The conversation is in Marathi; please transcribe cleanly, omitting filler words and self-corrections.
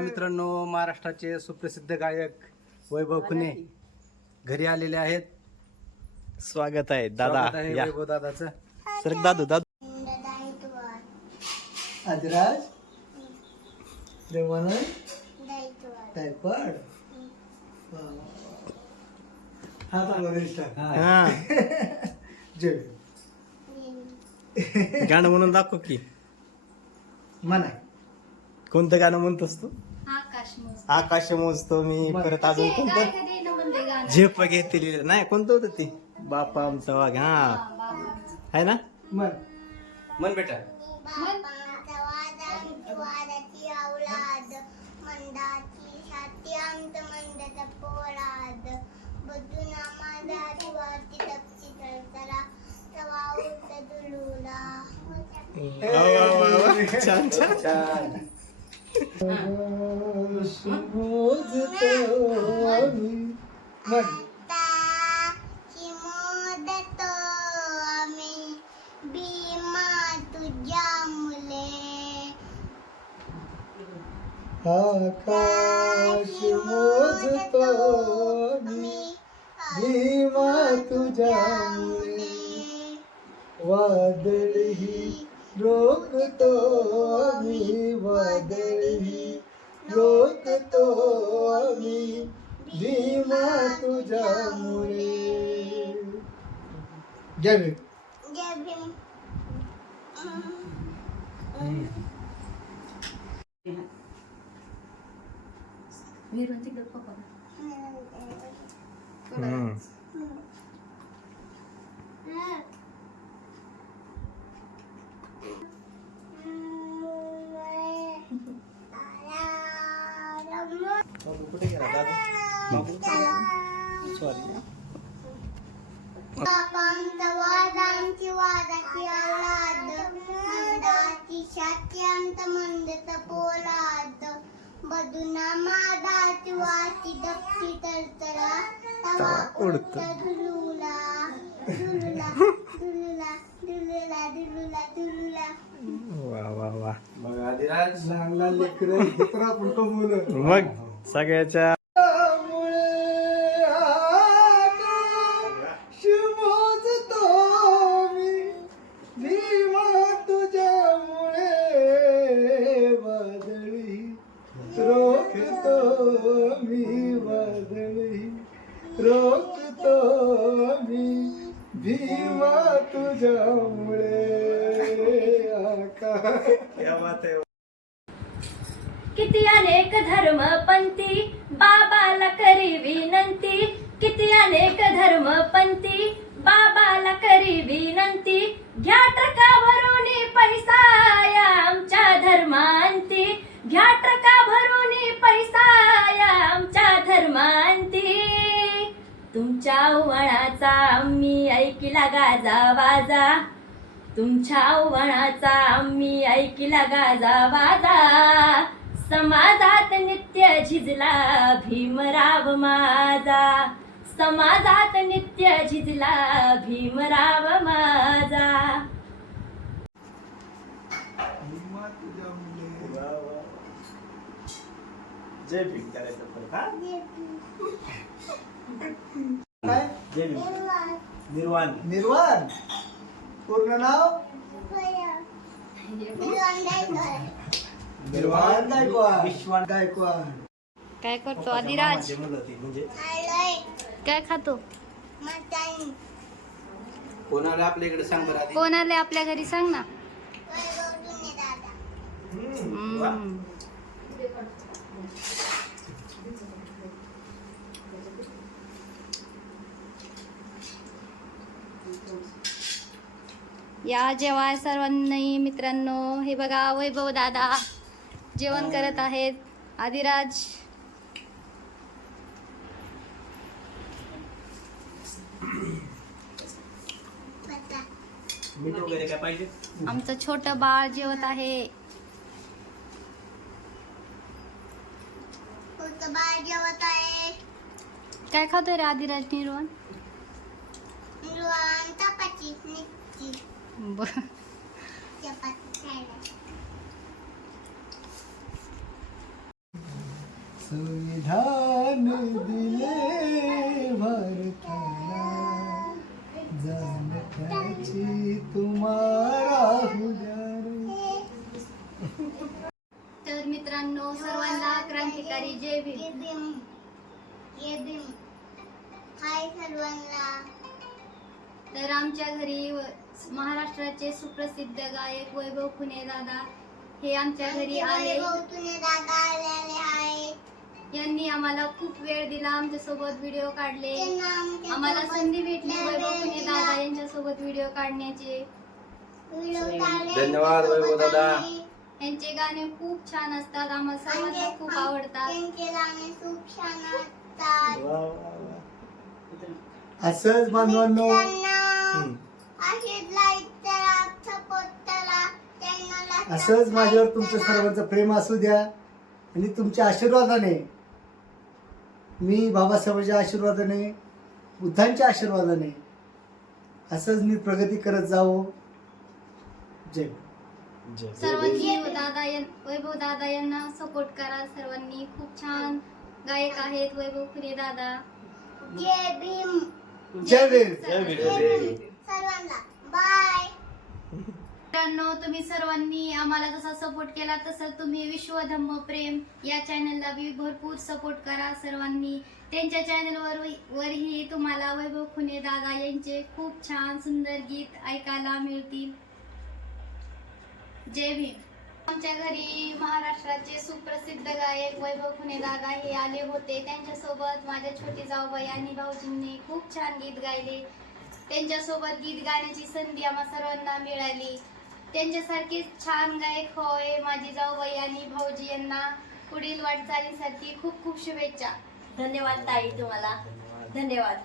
मित्रांनो, महाराष्ट्राचे सुप्रसिद्ध गायक वैभव खुने घरी आलेले आहेत. स्वागत आहे दादा. स्वागत आहे वैभव दादाचं. सर दादू दादू आदिराज देवानंद टायफॉइड हा जय गाणं म्हणून दाखव की. म्हणा कोणतं गाणं म्हणतोस तू? आकाश आकाश मोजतो मी. परत अजून कोणतं? झेप घेतलेली नाही, कोणतं होतं ते? बापा आमचा वाघ. हा आहे ना. म्हण म्हण बेटा. छान छान छान. म्हण. आकाश मोजतो भीमा तुझ्यामुळे, वादळही रोखतो आम्ही, वादळही रोखतो आम्ही, भीमा तुझ्यामुळे. जय भीम. कुठे गेला दादू? सॉरी. वादाची औलाद, मंदाची छाती अंत मंदत पोलाद, बदुना मादाची वाची दक्षी तरतरा, तवा उडत धुलुला धुलुला धुलुला धुलुला धुलुला धुलुला. वा वा वा. मग आदिराज लहान लहान लेकरं इथं आपण कमवलं. मग सगळ्याच्या रोखतो मी भीमा तुझ्यामुळे. किती अनेक धर्म पंथी बाबाला करी विनंती, किती अनेक धर्म पंथी बाबाला करी विनंती, घ्या ट्रका भरून पैसा या आमच्या धर्मांती, घ्या ट्रका भरून पैसा या आमच्या धर्मांती. तुमच्या आव्हानाचा आम्ही ऐकिला गाजा वाजा, तुमच्या आव्हानाचा आम्ही ऐकिला गाजा वाजा, समाजात नित्य झिजला भीमराव माझा, समाजात नित्य झिजला भीमराव माझा. जय भीम करायचं परत, हा? काय? जय भीम. निर्वाण. निर्वाण. पूर्ण नाव निर्वाण गायकवाड. विश्वान गायकवाड. काय करतो आदिराज? म्हणजे काय खातो? कोणाला आपल्या इकडे सांग बरं आधी. कोण आले आपल्या घरी सांग ना. या जेवाय सर्वांनी मित्रांनो. हे बघा वैभव दादा जेवण करत आहेत. आदिराज मीठ वगैरे काय पाहिजे? आमचं छोटं बाळ जेवत आहे. जेवत आहे. काय खातोय रे आदिराज? निर्वाण. चपाती चपाती संविधान दिले भारताला, जाण त्याची तुम्हाला हुशार. तर मित्रांनो सर्वांना क्रांतिकारी जय भीम. ये भीम, ये भीम. हाय सर्वांना. तर आमच्या घरी महाराष्ट्राचे सुप्रसिद्ध गायक वैभव खुने दादा हे आमच्या घरी आले. वैभवतुने दादा आलेले आहेत. यांनी आम्हाला खूप वेळ दिला, आमच्या सोबत व्हिडिओ काढले. त्यांना आमच्या आम्हाला सोबत संधी भेटली वेळ वैभव खुने दिला. दादा यांच्या सोबत व्हिडिओ काढण्याचे. व्हिडिओ काढले. धन्यवाद वैभव दादा. यांचे गाणे खूप छान असतात, आम्हाला सर्वांना खूप आवडतात. त्यांचे गाणे खूप छान असतात. वा, वा, वा. असंच बांधवांनो. मित्रांनो, अशीच लाईक करा, सपोर्ट करा, चॅनलला असंच माझ्यावर तुमचं सर्वांचं प्रेम असू द्या आणि तुमच्या आशीर्वादाने मी बाबासाहेबांच्या आशीर्वादाने, बुद्धांच्या आशीर्वादाने असंच मी प्रगती करत जावो. जय जय. सर्वांनी वैभव दादा यांना सपोर्ट करा. सर्वांनी खूप छान गायक आहेत वैभव खुने दादा. जय भीम. जय भीम. जय भीम सर्वांना. बाय. मित्रांनो, तुम्ही सर्वांनी आम्हाला जसा सपोर्ट केला तसं तुम्ही विश्व धम्म प्रेम या चॅनलला बी भरपूर सपोर्ट करा सर्वांनी. त्यांच्या चॅनलवरही तुम्हाला वैभव खुने दादा यांचे खूप छान सुंदर गीत ऐकायला मिळतील. जय भीम. आमच्या घरी महाराष्ट्राचे सुप्रसिद्ध गायक वैभव खुने दादा हे आले होते. त्यांच्यासोबत माझ्या छोटी जाऊबाई आणि भाऊजींनी खूप छान गीत गायले. त्यांच्यासोबत गीत गाण्याची संधी आम्हा सर्वांना मिळाली. त्यांच्यासारखे छान गायक होय माझी जाऊबाई आणि भाऊजी यांना पुढील वाटचालीसाठी खूप खूप शुभेच्छा. धन्यवाद ताई तुम्हाला. धन्यवाद.